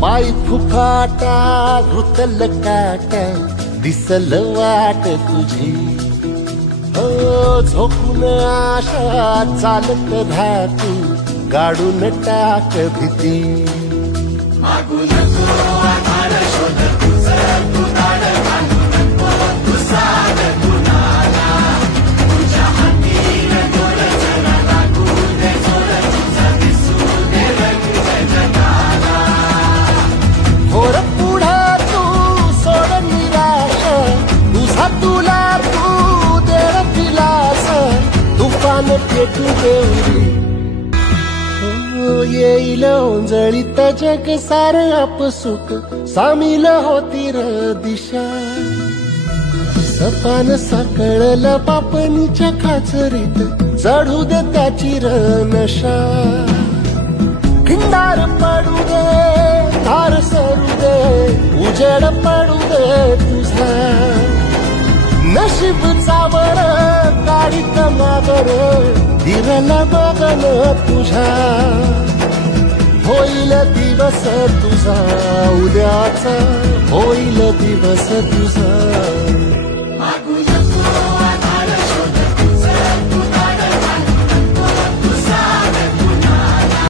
पाय फुफाटा रुतल काटा दिसल वाट तुझी हो झोपून आशा चालत धातू गाडून टाक भीती मागू नको आधार शोध तुझं तू दाड घालू नको तू साध कुणाला तुझ्या हातीन गोड जरा लागू दे जोड तुझा दिसू दे रंग जगाला होर पुढं तू सोड निराश तुझा तुला तू देर दिलास तुफान पेटू देऊरी येईल ओंजळीत जग सार आपसुक सामील होती र दिशा सपान साकळल पापणीच्या खाचरीत चढू दे त्याची र नशा खिंडार पडू दे धार सरू दे उजेड पडू दे तुझा नशीब चावर काढीत मागर दिरल बगन तुझा होईल दिवस तुझा उद्याचा होईल दिवस तुझा